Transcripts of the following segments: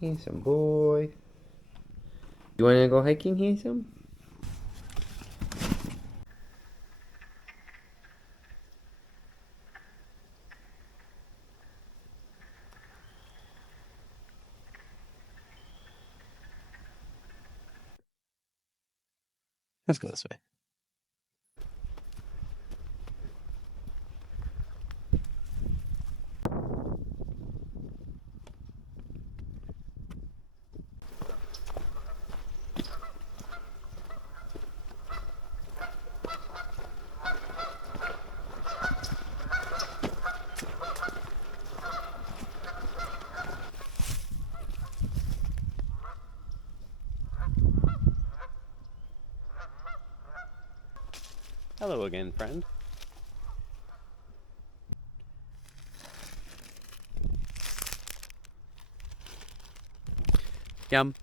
Handsome boy. You want to go hiking, Handsome? Let's go this way. Hello again, friend. Yum.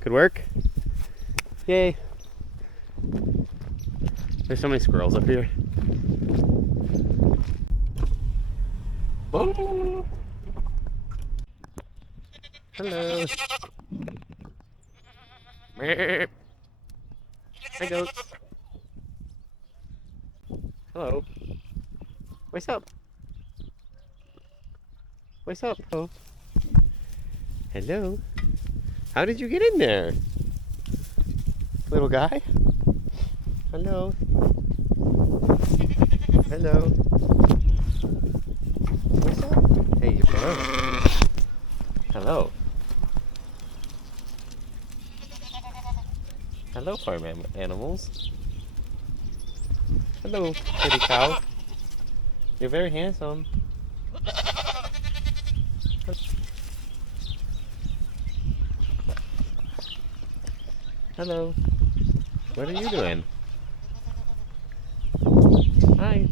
Good work. Yay. There's so many squirrels up here. Oh. Hello. Meep. Hi, goats. Hello. What's up? What's up? Oh. Hello. How did you get in there? Little guy? Hello. Hello. What's up? Hey, hello. Hello. Hello, farm animals. Hello, kitty cow. You're very handsome. Hello. What are you doing? Hi.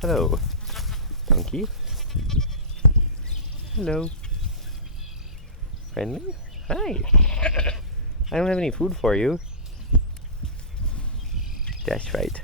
Hello. Donkey. Hello. Friendly? Hi. I don't have any food for you. That's right.